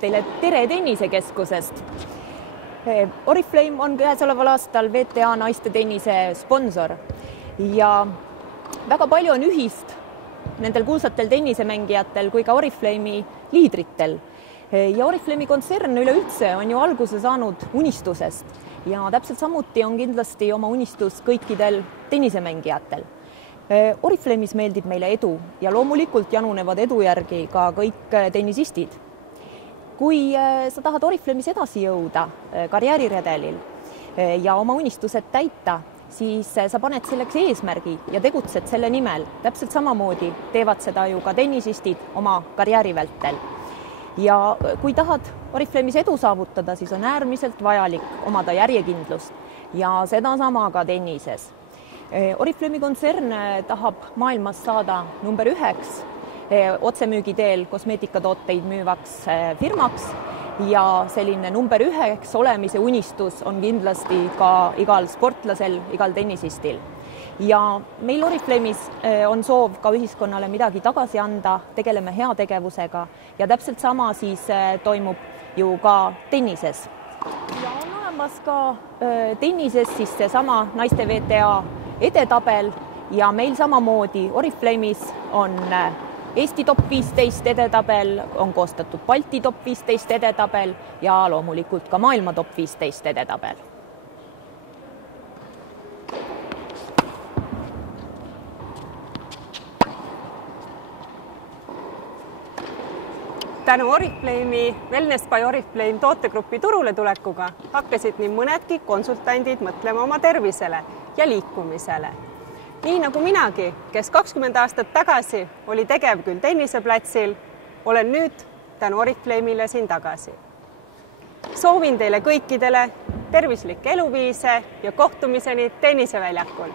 teile Tere tennisekeskusest. Oriflame on käesoleval aastal VTA naiste tennise sponsor ja väga palju on ühist nendel kuulsatel tennisemängijatel kui ka Oriflame'i liidritel. Ja Oriflame'i kontsern üleüldse on ju alguse saanud unistusest ja täpselt samuti on kindlasti oma unistus kõikidel tennisemängijatel. Oriflame'is meeldib meile edu ja loomulikult janunevad edu järgi ka kõik tennisistid. Kui sa tahad Oriflame'is edasi jõuda karjääriredelil ja oma unistused täita, siis sa paned selleks eesmärgi ja tegutsed selle nimel. Täpselt samamoodi teevad seda ju ka tennisistid oma karjääri vältel. Ja kui tahad Oriflame'is edu saavutada, siis on äärmiselt vajalik omada järjekindlust ja seda sama ka tennises. Oriflame'i kontsern tahab maailmas saada number 1 otsemüügi teel kosmeetikatooteid müüvaks firmaks ja selline number 1 olemise unistus on kindlasti ka igal sportlasel, igal tennisistil. Ja meil Oriflame'is on soov ka ühiskonnale midagi tagasi anda, tegeleme heategevusega ja täpselt sama siis toimub ju ka tennises. Ja on olemas ka tennises siis seesama naiste VTA edetabel ja meil samamoodi Oriflame'is on Eesti top 15 edetabel, on koostatud Balti top 15 edetabel ja loomulikult ka maailma top 15 edetabel. Tänu Oriflame'i Wellness by Oriflame tootegrupi turule tulekuga hakkasid nii mõnedki konsultandid mõtlema oma tervisele ja liikumisele. Nii nagu minagi, kes 20 aastat tagasi oli tegev küll tenniseplatsil, olen nüüd tänu Oriflame'ile siin tagasi. Soovin teile kõikidele tervislikke eluviise ja kohtumiseni tenniseväljakul.